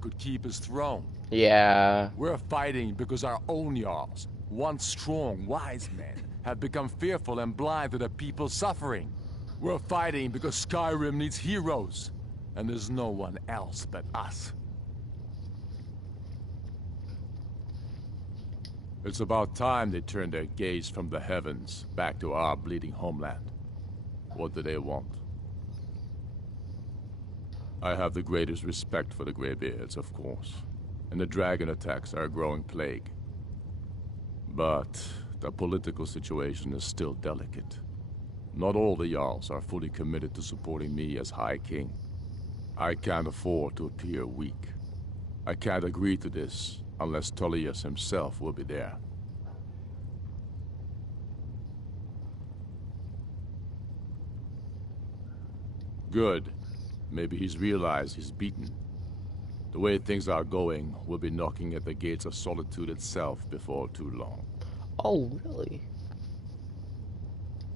could keep his throne. Yeah. We're fighting because our own Jarls, once strong, wise men, have become fearful and blind to the people's suffering. We're fighting because Skyrim needs heroes, and there's no one else but us. It's about time they turned their gaze from the heavens back to our bleeding homeland. What do they want? I have the greatest respect for the Greybeards, of course, and the dragon attacks are a growing plague. But the political situation is still delicate. Not all the Jarls are fully committed to supporting me as High King. I can't afford to appear weak. I can't agree to this unless Tullius himself will be there. Good. Maybe he's realized he's beaten. The way things are going, we'll be knocking at the gates of Solitude itself before too long. Oh, really?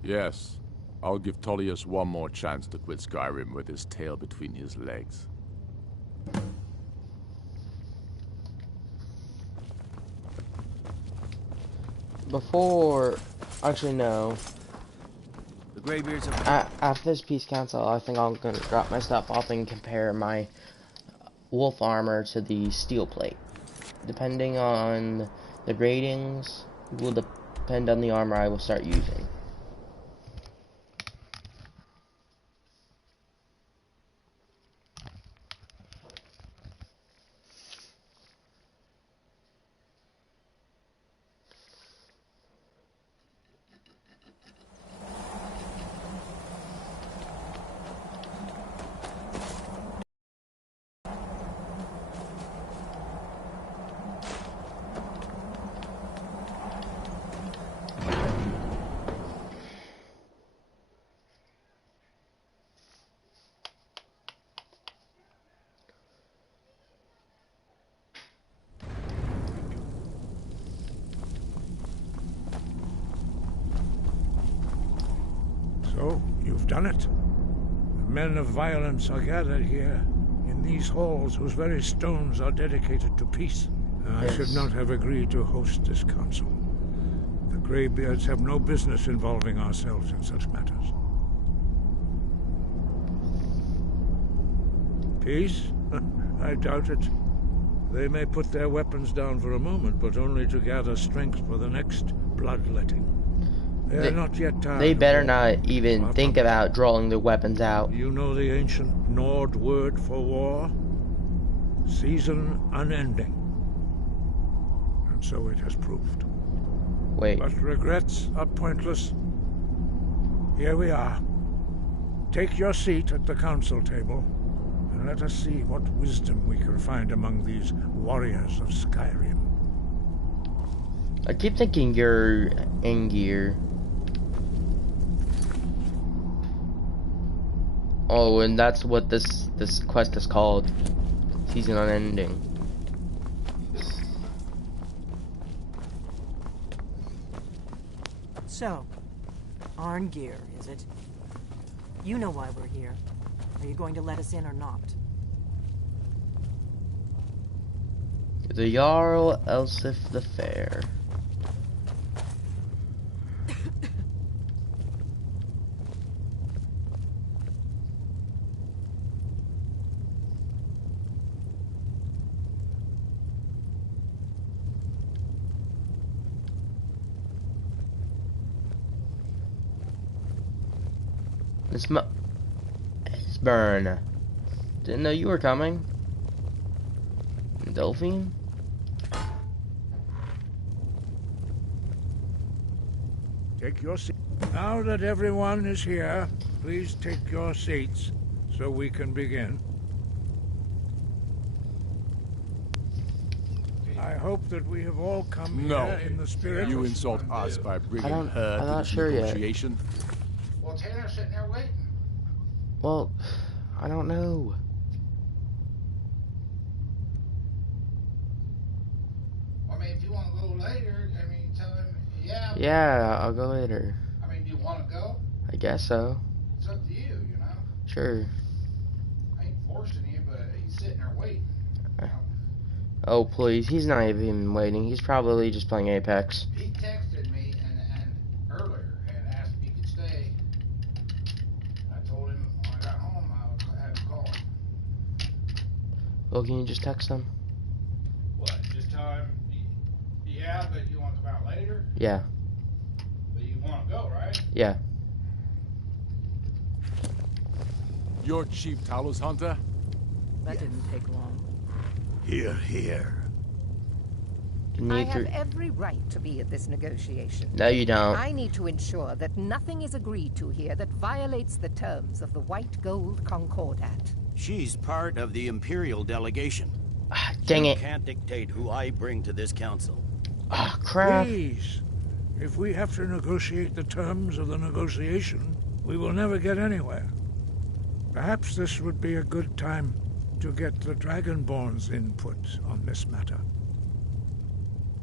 Yes. I'll give Tullius one more chance to quit Skyrim with his tail between his legs. Before... Actually, no. The Greybeards have... After this peace council, I think I'm gonna drop my stuff off and compare my wolf armor to the steel plate. Depending on the gradings, will depend on the armor I will start using. So, you've done it. The men of violence are gathered here, in these halls whose very stones are dedicated to peace. I should not have agreed to host this council. The Greybeards have no business involving ourselves in such matters. Peace? I doubt it. They may put their weapons down for a moment, but only to gather strength for the next bloodletting. They're not yet tired. They better not even think about drawing their weapons out. You know the ancient Nord word for war? Season unending. And so it has proved. Wait. But regrets are pointless. Here we are. Take your seat at the council table, and let us see what wisdom we can find among these warriors of Skyrim. I keep thinking you're Engir. Oh, and that's what this quest is called. Season unending. So, Arngeir, is it? You know why we're here. Are you going to let us in or not? The Jarl Elsif the Fair. It's Burn. Didn't know you were coming. Delphine? Take your seat. Now that everyone is here, please take your seats so we can begin. I hope that we have all come here in the spirit. You insult us by bringing I'm her to not this sure yet. negotiation. Well, Tanner's sitting there waiting. Well, I don't know. I mean, if you want to go later, I mean, tell him, yeah. Yeah, I'll go later. I mean, do you want to go? I guess so. It's up to you, you know? Sure. I ain't forcing you, but he's sitting there waiting. You know, Oh, please. He's not even waiting. He's probably just playing Apex. He texted me and earlier and asked if he could stay. I told him when I got home I would have him call him. Well, can you just text him? What? Just tell him, yeah, but you want to come out later? Yeah. But you want to go, right? Yeah. You're Chief Talos Hunter? That didn't take long. Here, here. You I need have to... every right to be at this negotiation. No, you don't. I need to ensure that nothing is agreed to here that violates the terms of the White Gold Concordat. She's part of the Imperial delegation. Dang You it. can't dictate who I bring to this council. Ah, crap. Please, if we have to negotiate the terms of the negotiation, we will never get anywhere. Perhaps this would be a good time to get the Dragonborn's input on this matter.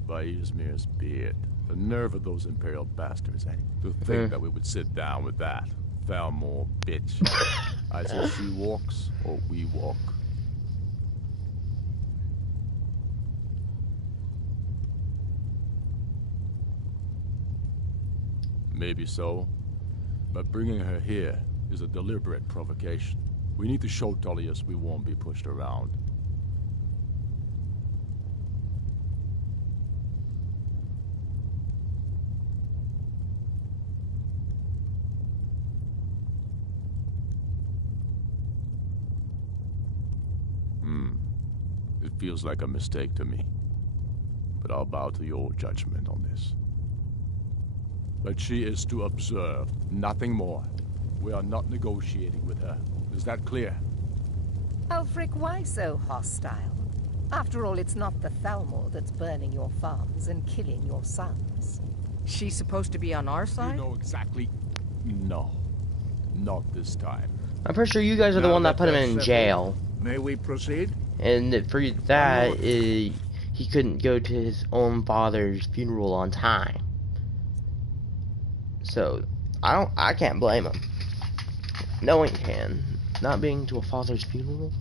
By Izmir's beard. The nerve of those Imperial bastards, eh? To think that we would sit down with that. Thalmor bitch. I say she walks, or we walk. Maybe so, but bringing her here is a deliberate provocation. We need to show Tullius we won't be pushed around. It feels like a mistake to me, but I'll bow to your judgment on this. But she is to observe, nothing more. We are not negotiating with her. Is that clear? Ulfric, why so hostile? After all, it's not the Thalmor that's burning your farms and killing your sons. She's supposed to be on our You side? know exactly. No, not this time. I'm pretty sure you guys are the Now one that put him that's in settled, jail. May we proceed? And for that, he couldn't go to his own father's funeral on time. So, I can't blame him. No one can. Not being to a father's funeral,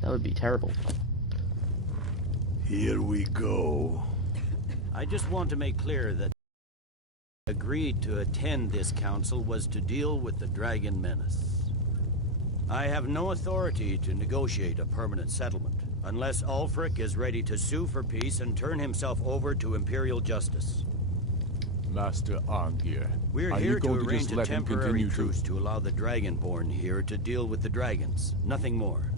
that would be terrible. Here we go. I just want to make clear that agreed to attend this council was to deal with the Dragon Menace. I have no authority to negotiate a permanent settlement, unless Ulfric is ready to sue for peace and turn himself over to Imperial justice. Master Arngir, We're are here you to going to arrange just a let him temporary continue truce to allow the Dragonborn here to deal with the dragons, nothing more.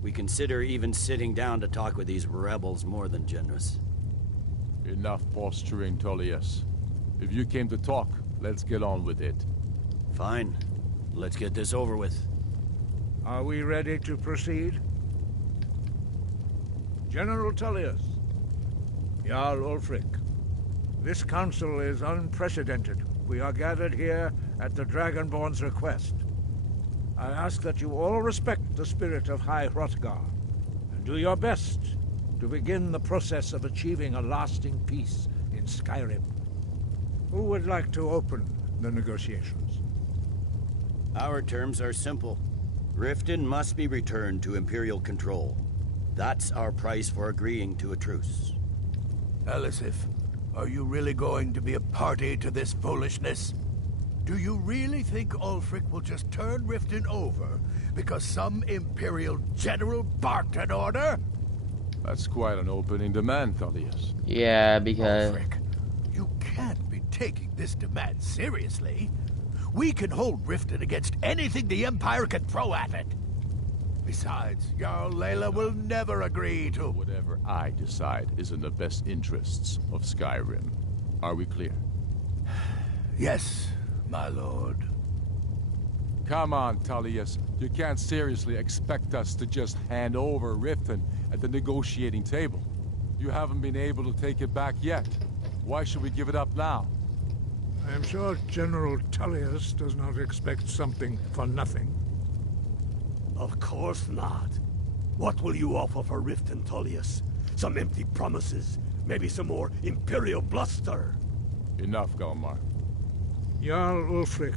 We consider even sitting down to talk with these rebels more than generous. Enough posturing, Tullius. If you came to talk, let's get on with it. Fine. Let's get this over with. Are we ready to proceed? General Tullius, Jarl Ulfric, this council is unprecedented. We are gathered here at the Dragonborn's request. I ask that you all respect the spirit of High Hrothgar, and do your best to begin the process of achieving a lasting peace in Skyrim. Who would like to open the negotiations? Our terms are simple. Riften must be returned to Imperial control. That's our price for agreeing to a truce. Elisif, are you really going to be a party to this foolishness? Do you really think Ulfric will just turn Riften over because some Imperial general barked an order? That's quite an opening demand, Tullius. Yeah, because... Ulfric, you can't be taking this demand seriously. We can hold Riften against anything the Empire can throw at it. Besides, Jarl Layla will never agree to... Whatever I decide is in the best interests of Skyrim. Are we clear? Yes, my lord. Come on, Tullius. You can't seriously expect us to just hand over Riften at the negotiating table. You haven't been able to take it back yet. Why should we give it up now? I am sure General Tullius does not expect something for nothing. Of course not. What will you offer for Riften, Tullius? Some empty promises? Maybe some more Imperial bluster? Enough, Galmar. Jarl Ulfric,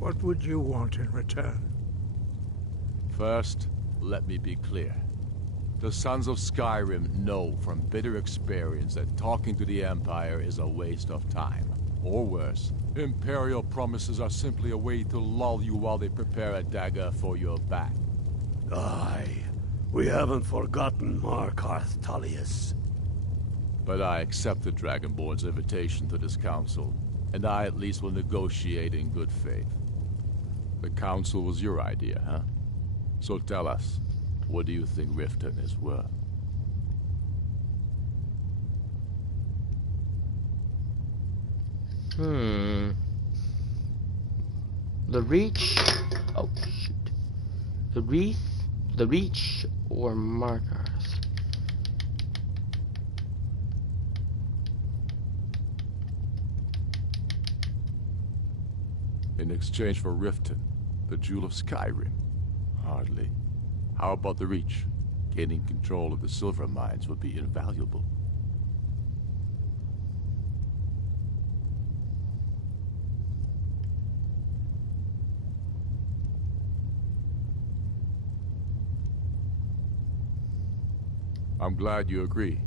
what would you want in return? First, let me be clear. The Sons of Skyrim know from bitter experience that talking to the Empire is a waste of time. Or worse, Imperial promises are simply a way to lull you while they prepare a dagger for your back. Aye, we haven't forgotten Markarth, Tullius. But I accepted Dragonborn's invitation to this council, and I at least will negotiate in good faith. The council was your idea, huh? So tell us, what do you think Riften is worth? The Reach... Oh, shoot. The Reach, or Markarth? In exchange for Riften, the Jewel of Skyrim? Hardly. How about the Reach? Gaining control of the silver mines would be invaluable. I'm glad you agree.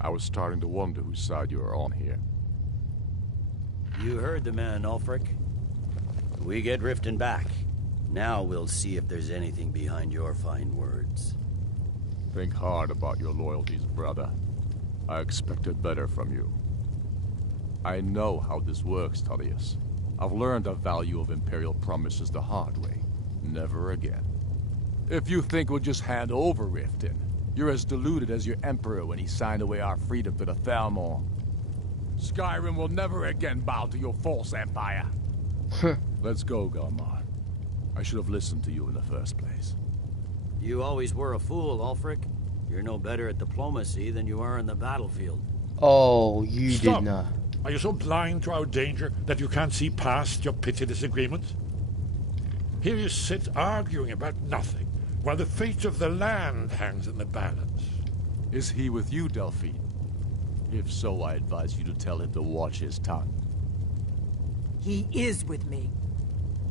I was starting to wonder whose side you are on here. You heard the man, Ulfric. We get Riften back. Now we'll see if there's anything behind your fine words. Think hard about your loyalties, brother. I expected better from you. I know how this works, Tullius. I've learned the value of Imperial promises the hard way. Never again. If you think we'll just hand over Riften, you're as deluded as your Emperor when he signed away our freedom to the Thalmor. Skyrim will never again bow to your false empire. Let's go, Galmar. I should have listened to you in the first place. You always were a fool, Ulfric. You're no better at diplomacy than you are in the battlefield. Oh, you Stop. did not. Are you so blind to our danger that you can't see past your petty disagreements? Here you sit arguing about nothing, while the fate of the land hangs in the balance. Is he with you, Delphine? If so, I advise you to tell him to watch his tongue. He is with me.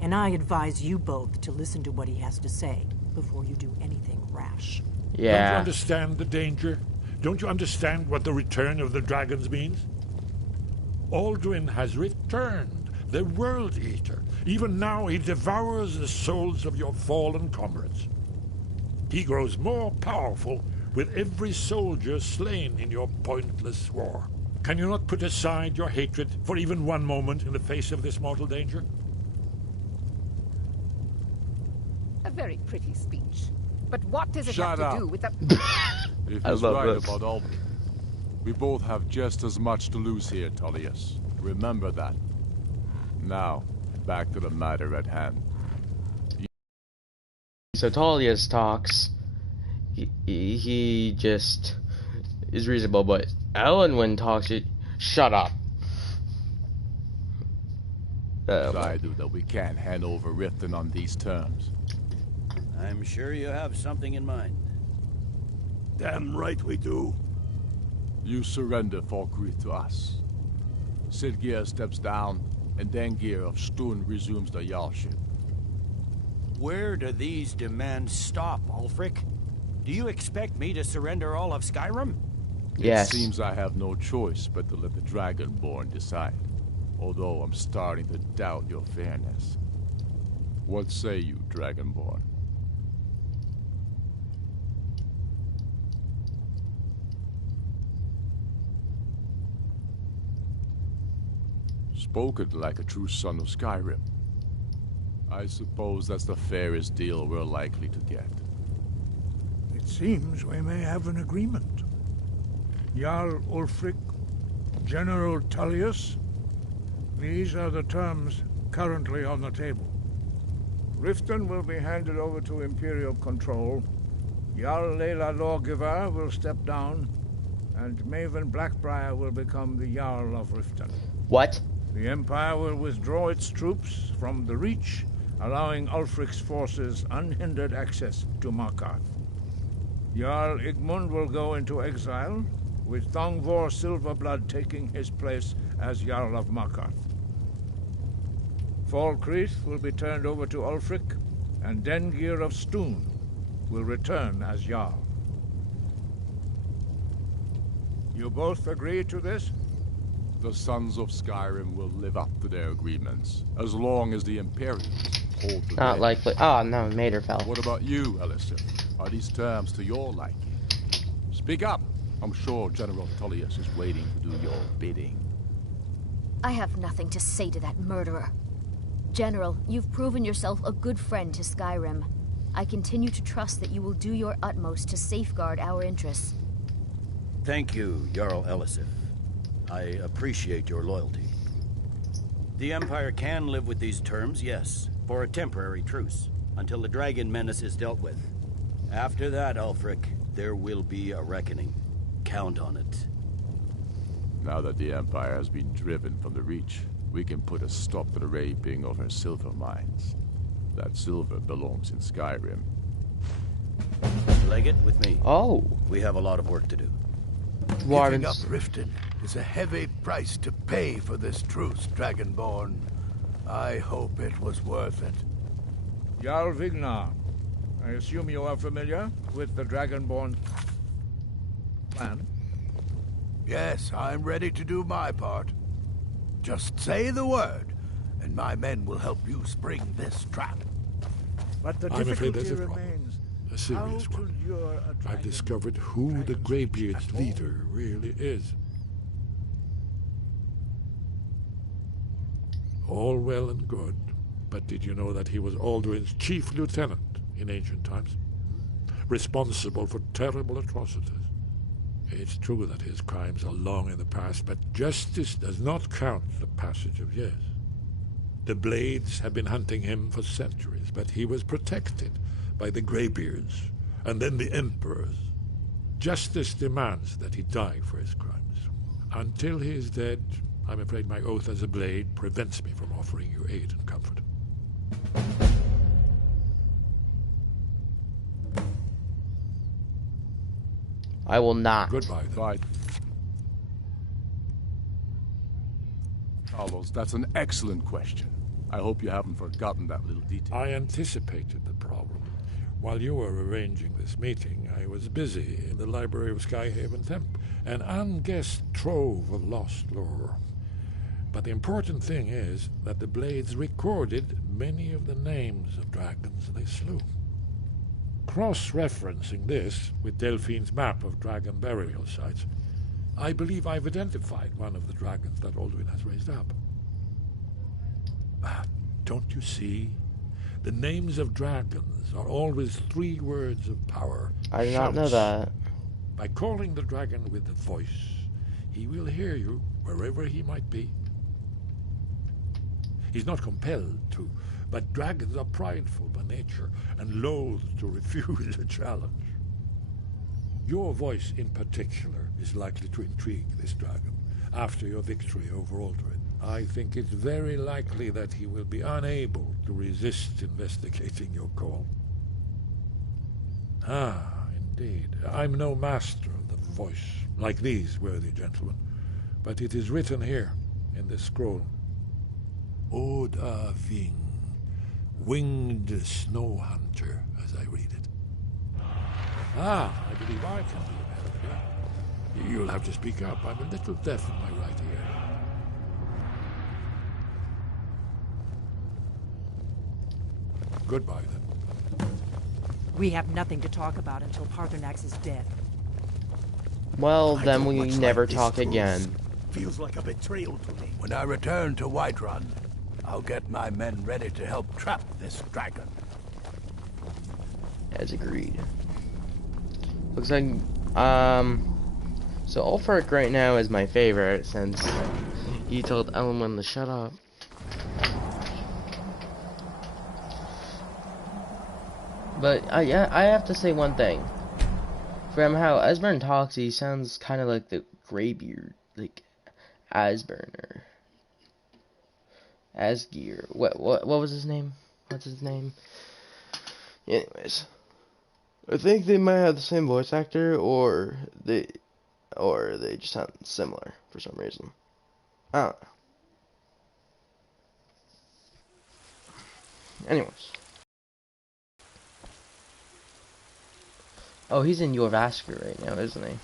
And I advise you both to listen to what he has to say before you do anything rash. Don't you Yeah. understand the danger? Don't you understand what the return of the dragons means? Alduin has returned, the World Eater. Even now he devours the souls of your fallen comrades. He grows more powerful with every soldier slain in your pointless war. Can you not put aside your hatred for even one moment in the face of this mortal danger? A very pretty speech. But what does it Shut have up. to do with the... If I he's love right this. about Albion, we both have just as much to lose here, Tullius. Remember that. Now, back to the matter at hand. So Tullius talks. He just is reasonable, but Ellen when talks, shut up. I do that we can't hand over Riften on these terms. I'm sure you have something in mind. Damn right we do. You surrender Falkreath to us. Sidgeir steps down, and Dengir of Stun resumes the Jarlship. Where do these demands stop, Ulfric? Do you expect me to surrender all of Skyrim? Yes. It seems I have no choice but to let the Dragonborn decide. Although I'm starting to doubt your fairness. What say you, Dragonborn? Spoken like a true son of Skyrim. I suppose that's the fairest deal we're likely to get. It seems we may have an agreement. Jarl Ulfric, General Tullius, these are the terms currently on the table. Riften will be handed over to Imperial control. Jarl Lela Lawgiver will step down, and Maven Blackbriar will become the Jarl of Riften. What? The Empire will withdraw its troops from the Reach, allowing Ulfric's forces unhindered access to Markarth. Jarl Igmund will go into exile, with Thongvor Silverblood taking his place as Jarl of Markarth. Falkreath will be turned over to Ulfric, and Dengir of Stun will return as Jarl. You both agree to this? The sons of Skyrim will live up to their agreements, as long as the Imperials hold the Not day. likely. Oh no, Mater fell. What about you, Elisif? Are these terms to your liking? Speak up. I'm sure General Tullius is waiting to do your bidding. I have nothing to say to that murderer. General, you've proven yourself a good friend to Skyrim. I continue to trust that you will do your utmost to safeguard our interests. Thank you, Jarl Elisif. I appreciate your loyalty. The Empire can live with these terms, yes, for a temporary truce, until the dragon menace is dealt with. After that, Ulfric, there will be a reckoning. Count on it. Now that the Empire has been driven from the Reach, we can put a stop to the raping of her silver mines. That silver belongs in Skyrim. Leg it with me. Oh. We have a lot of work to do. Giving up Riften is a heavy price to pay for this truce, Dragonborn. I hope it was worth it. Jarl Vignar, I assume you are familiar with the Dragonborn plan? Yes, I'm ready to do my part. Just say the word, and my men will help you spring this trap. But the I'm afraid difficulty there's a problem. remains A serious how to one. lure a I've dragon discovered to who the Dragon's Greybeard's Reach at all. leader really is. All well and good, but did you know that he was Alduin's chief lieutenant in ancient times? Responsible for terrible atrocities. It's true that his crimes are long in the past, but justice does not count the passage of years. The Blades have been hunting him for centuries, but he was protected by the Greybeards, and then the Emperors. Justice demands that he die for his crimes. Until he is dead, I'm afraid my oath as a Blade prevents me from offering you aid and comfort. I will not. Goodbye, then. Bye. Carlos, that's an excellent question. I hope you haven't forgotten that little detail. I anticipated the problem. While you were arranging this meeting, I was busy in the library of Skyhaven Temple, an unguessed trove of lost lore. But the important thing is that the Blades recorded many of the names of dragons they slew. Cross-referencing this with Delphine's map of dragon burial sites, I believe I've identified one of the dragons that Alduin has raised up. Don't you see? The names of dragons are always 3 words of power. I did not know Shouts. that. By calling the dragon with the voice, he will hear you wherever he might be. He's not compelled to, but dragons are prideful by nature and loath to refuse a challenge. Your voice in particular is likely to intrigue this dragon after your victory over Alduin. I think it's very likely that he will be unable to resist investigating your call. Ah, indeed. I'm no master of the voice, like these worthy gentlemen, but it is written here in this scroll. Oda Ving, winged snow hunter, as I read it. Ah, I believe I can be of help here. You'll have to speak up. I'm a little deaf in my right ear. Goodbye, then. We have nothing to talk about until Parthenax is dead. Well, I then don't we much never like this talk truce. again. Feels like a betrayal to me. When I return to Whiterun, I'll get my men ready to help trap this dragon. As agreed. Looks like, so Ulfric right now is my favorite since he told Elwyn to shut up. But I have to say one thing. From how Esbern talks, he sounds kind of like the Greybeard, like Asbern or Asgeir. What was his name? What's his name? Anyways, I think they might have the same voice actor, or they just sound similar for some reason. I don't know. Anyways. Oh, he's in Jorvaskr right now, isn't he?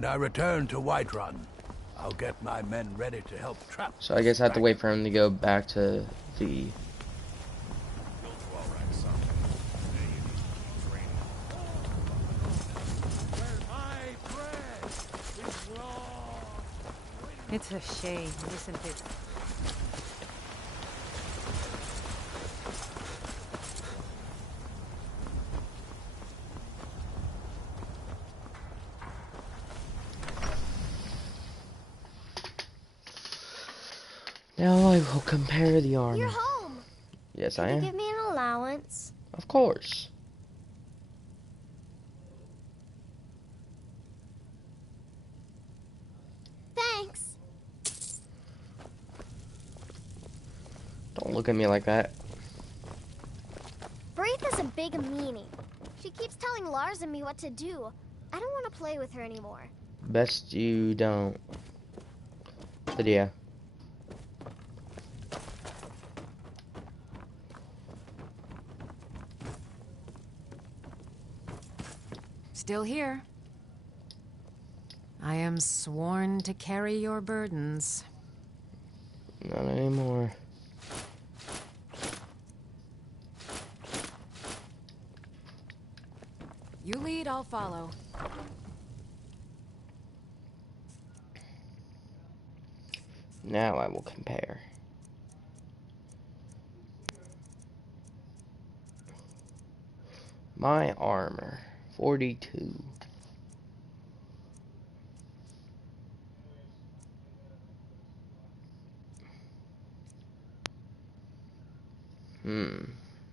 When I return to Whiterun, I'll get my men ready to help trap. So I guess I have to wait for him to go back to the... It's a shame, isn't it? Now I will compare the armor. You're home. Yes, Could I you am. give me an allowance? Of course. Thanks. Don't look at me like that. Braith is a big meanie. She keeps telling Lars and me what to do. I don't want to play with her anymore. Best you don't. But yeah. Still here. I am sworn to carry your burdens. Not anymore. You lead, I'll follow. Now I will compare. My armor, 42.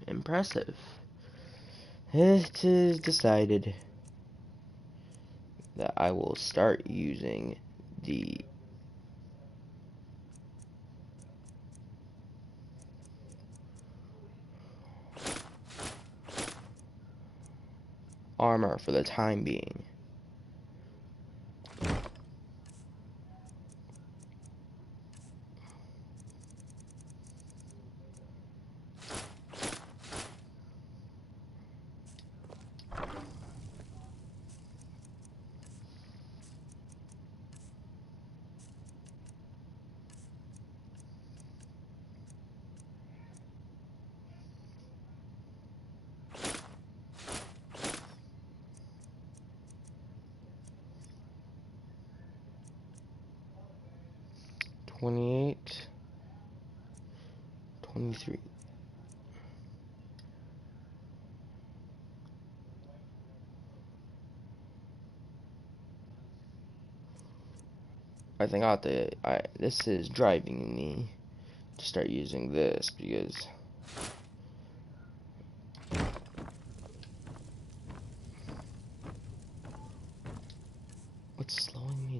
Impressive. It is decided that I will start using the armor for the time being. $28, $23. I think I'll have to, this is driving me to start using this because what's slowing me